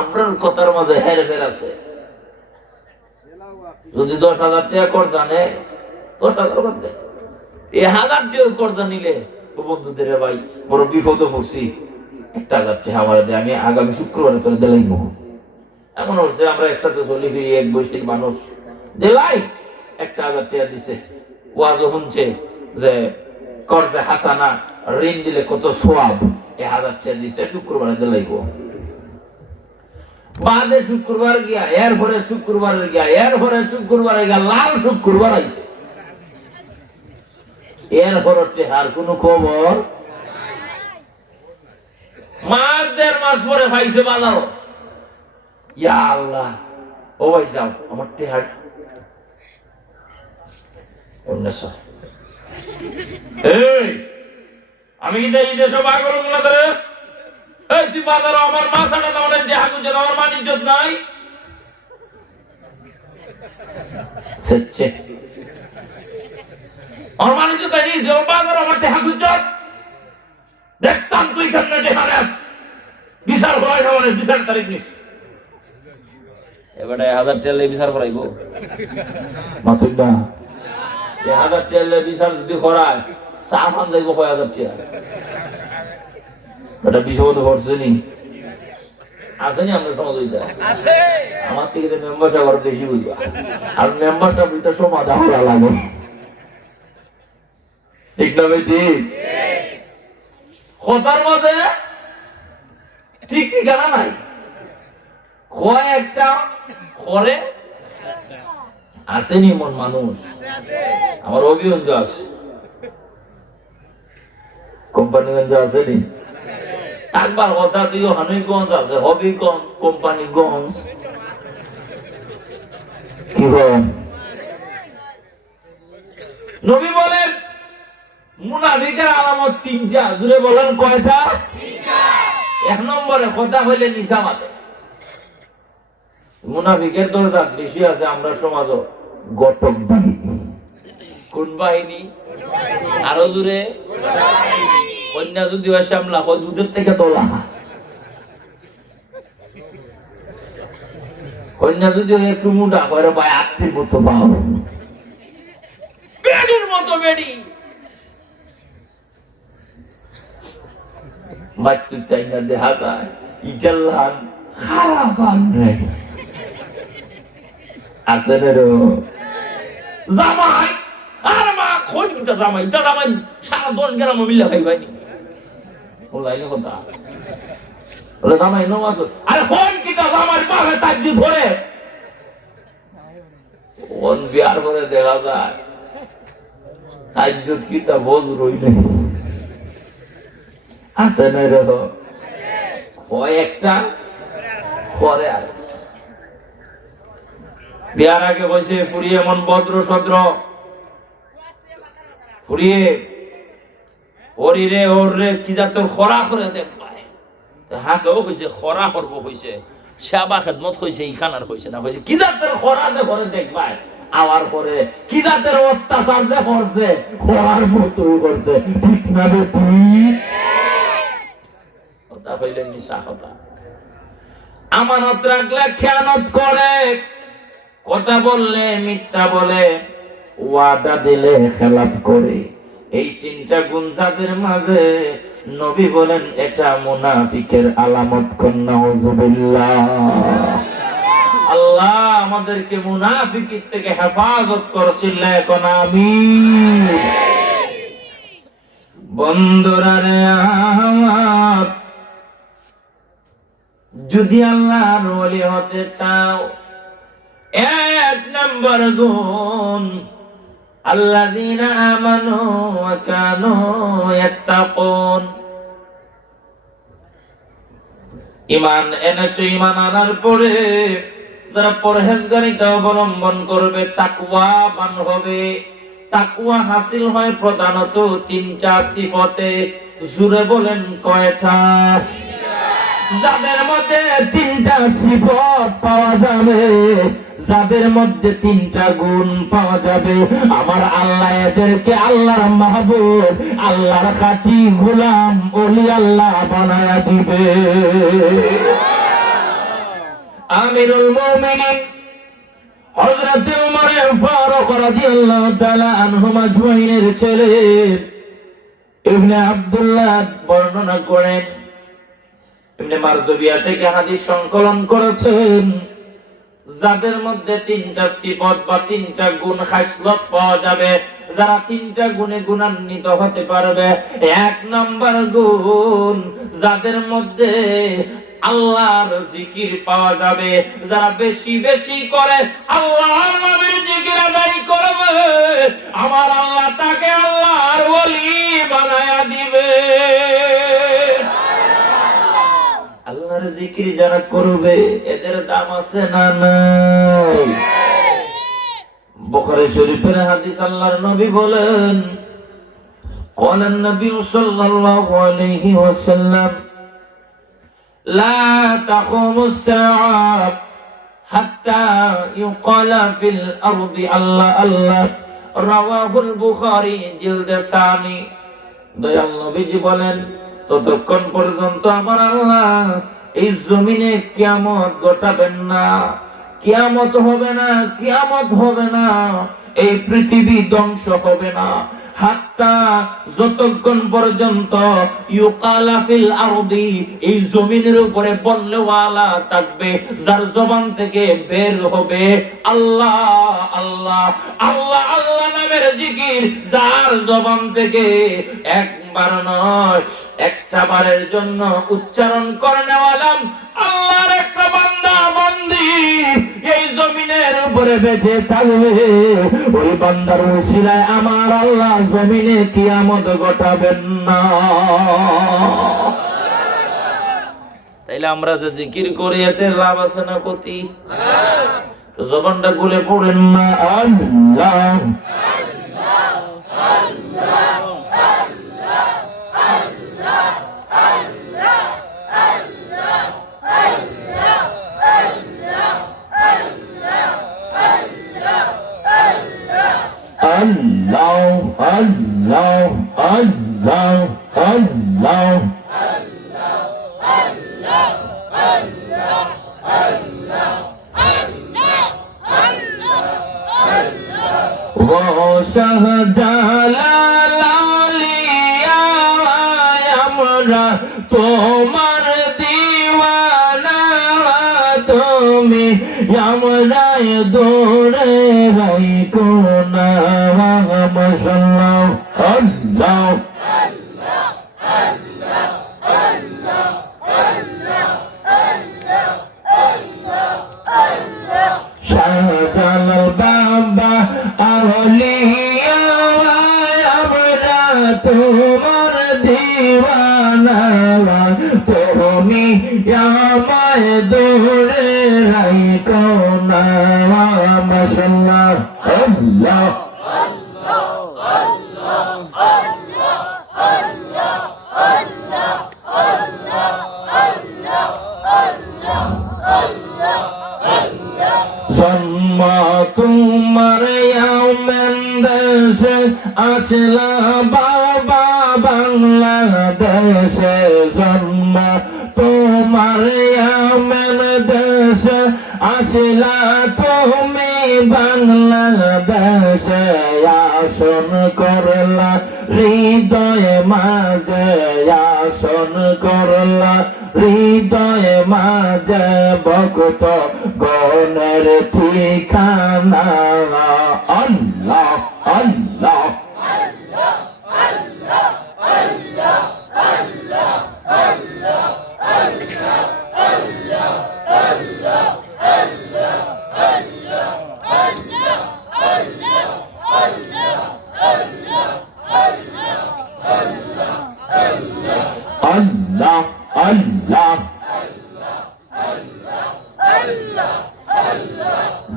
আপনার কথার মাঝে হেরফের আছে। যদি 10,000 টাকা কর্জা নেয় 10,000 বাদ দেয়, 1,000 টাকা কর্জা নিলে বন্ধুদের ভাই বড় বিপদে পড়ছি, 1,000 টাকা আমার দেয়, আমি আগামী শুক্রবারে তোর দিলাই নেব। এমন হচ্ছে আমরা একসাথে চলি ফিরি, এক বৈশির মানুষ দিলাই 1,000 টাকা দিছে, ওয়াজও শুনছে যে কর্জা হাসানা ঋণ দিলে কত সোয়াব, 1,000 টাকা দিছে, শুক্রবারে দিলাইব। বাদে শুক্রবার গিয়া, এরপরে শুক্রবারে গিয়া, এরপরে শুক্রবারে গিয়া, লাল শুক্রবার আইছে, এরপরে টেহার কোন খবর। মাস 1.5 মাস পরে পাইছে বাজার, ইয়া আল্লাহ, ও ভাই সাহেব আমার টেহার আমি কি দেই যে সব আগর গুলা ধরে এই তুই বাজার আমার মাছাটা দাও না, যে হাগুজে আমার মান ইজ্জত নাই সচ্চে আমার মান ইজ্জত নাই, যে বাজার আমার তে হাগুজে দেখতাম তুই কেমনে দেখারে বিচার হয় না, বিচার তারিখ নিস এবারে 1,000 টাকা বিচার করাইব মাতুই না, 1,000 টাকা বিচার যদি করায় সামান যাইব 1,000 টাকা। এটা বিপদ পড়ছে নি, আসেনি আপনার সমাজ হইতে আছে, আমার থেকে মেম্বারটা আরো বেশি বুঝবা, আর মেম্বারটা বুঝতে সমাধান করা লাগে, ঠিক না ভাই? ঠিক কথার মাঝে ঠিক ঠিকানা নাই, হয় একটা করে আসেনি এমন মানুষ, আমার অভিগঞ্জ আছে, কোম্পানিগঞ্জ আসেনি, একবার কথা দিও হানুইগঞ্জ আছে, হবিগঞ্জ, কোম্পানিগঞ্জ, কি নবী বলেন মুনাফিকের আলামত 3টা, জুড়ে বলেন কয়টা? 1 নম্বরে কথা হইলে নিশা মাতে, মুনাফিকের দরজা বেশি আছে আমরা সমাজ, গটক বাহিনী। কোন বাহিনী? আরো জুড়ে কন্যা যদি হয় শ্যামলা, দুধের থেকে তোলা, কন্যা যদি একটু মুডা করে ভাই আত্মীর মতো পাও, বেডির মতো বেডি বাচ্চু চাই না দেখা যায়, ইটাল্লান খারাপ আছে জামাই, আর মা খোঁজ কিতা জামাই, ইটা জামাই সারা 10 গ্রাম মিলে খাই ভাইনি লাইনে কথা বলে জামাই নমাজ, আরে খোঁজ কিতা জামাই পাবে তাক দি ধরে ওন বিয়ার করে দেখা যায় তাজ্জুদ কিতা বোঝ রইলে আছে না রে, হয় একটা পরে আর বিয়ার আগে বসে ফুরিয়ে এমন ভদ্র সদ্র ফুরিয়ে ওরি রে ওর রে কি যা তোর খরা করে দেখবাই, হাসেও হয়েছে খরা করবো হয়েছে, সেবা খেদমত হয়েছে, ইখানার হয়েছে না হয়েছে, কি জাতের খরা যে করে দেখবাই, আওয়ার পরে কি জাতের অত্যাচার যে করছে, খরার মতো করছে, ঠিক না রে? তুই কথা হইলে মিশা কথা, আমানত রাখলে খেয়ানত করে, কথা বললে মিথ্যা বলে, ওয়াদা দিলে খেলাপ করে, এই 3টা গুণ যাদের মাঝে, নবী বলেন এটা মুনাফিকের আলামত। নাউযুবিল্লাহ। আল্লাহ আমাদেরকে মুনাফিকের থেকে হেফাজত করছিল, এখন আমিন। বন্ধুরা রে আমার, যদি আল্লাহর ওলি হতে চাও, 1 নম্বর গুণ আল্লাযীনা আমানু ওয়া কানু ইয়াত্তাকুন, ঈমান এনেছে, ঈমান আনার পরে যারা পরহেজগারিতা অবলম্বন করবে, তাকওয়াবান হবে। তাকওয়া হাসিল হয় প্রধানত 3টা সিফতে, জুড়ে বলেন কয়টা? যাদের মধ্যে 3টা সিফত পাওয়া যাবে, যাদের মধ্যে 3টা গুণ পাওয়া যাবে, আমার আল্লাহ এদেরকে আল্লাহর মাহবুব, আল্লাহর খাঁটি গোলাম, ওলি আল্লাহ বানায়া দিবে। আমিরুল মুমিনিন হযরত ওমর ফারুক রাদিয়াল্লাহু তাআলা আনহু আজমাইনের ছেলে ইবনে আব্দুল্লাহ বর্ণনা করেন, ইবনে মারদুবিয়া থেকে হাদিস সংকলন করেছেন, যাদের মধ্যে তিনটা সিফত বা তিনটা গুণ খাসলত পাওয়া যাবে, যারা তিনটা গুণে গুণান্বিত হতে পারবে। এক নাম্বার গুণ, যাদের মধ্যে আল্লাহর জিকির পাওয়া যাবে, যারা বেশি বেশি করে আল্লাহর নামের জিকির আদায় করবে, আমার আল্লাহ তাকে আল্লাহর ওলি বানায়া দিবে। আল্লাহর জিকির যারা করবে এদের দাম আছে না নাই? বুখারী শরীফের হাদিস, আল্লাহর নবী বলেন, قال النبي صلى الله عليه وسلم لا تقوم الساعة حتى يقال في الأرض الله الله رواه البخاري جلد ثاني। দয়াল নবীজি বলেন, ততক্ষণ পর্যন্ত আমার আল্লাহ এই জমিনে কিয়ামত ঘটাবেন না, কিয়ামত হবে না, কিয়ামত হবে না, এই পৃথিবী ধ্বংস হবে না, হাত্তা যতক্ষণ পর্যন্ত ইউকালা ফিল আরদি, এই জমিনের উপরে বললেওয়ালা থাকবে, যার জবান থেকে বের হবে আল্লাহ আল্লাহ আল্লাহ আল্লাহ নামের জিকির, যার জবান থেকে একবার নয় একটা বারের জন্য উচ্চারণ করনেওয়ালা আল্লাহর একটা বান্দা বান্দি এই জমিনের উপরে বেঁচে থাকবে। ওই বান্দার উসিলায় আমার আল্লাহ জমিনে কিয়ামত ঘটাবেন না। তাইলে আমরা যে জিকির করি এতে লাভ আছে না ক্ষতি? জবানটা খুলে পড়েন না, আল্লাহ Allah, Allah, Allah, वो शाहजालाल आलिया আমরা তোমার দিওয়ানা, তুমি আমরাই দৌড়ে রাইকো না। মাশাআল্লাহ, আল্লাহ শাহজালাল বাবা আউলিয়া আমরা তোমার দিওয়ানা, তুমি আমায় দৌড়ে রাইকো না। মাশাআল্লাহ, আল্লাহ জন্ম তোমার দেশে আসলা বাবা বাংলাদেশে, জন্ম তোমার দেশে আসলা তুমি বাংলাদেশে, আসন করলা হৃদয়ে মাঝে, আসন করলা হৃদয়ে মাঝে, ভক্ত গণের ঠিকানা। আল্লাহ আল্লাহ আল্লাহ আল্লাহ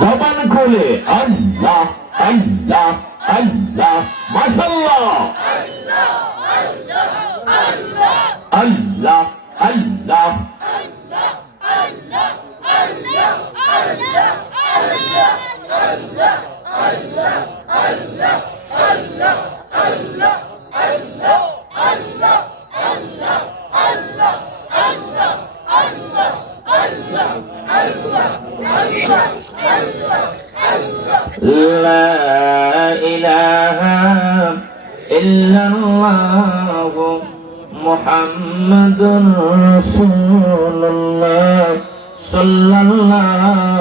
জবান খুলে আল্লাহ আল্লাহ আল্লাহ। মাশাআল্লাহ, আল্লাহ আল্লাহ আল্লাহ লা ইলাহা ইল্লাল্লাহ মুহাম্মাদুর রাসূলুল্লাহ সাল্লাল্লাহু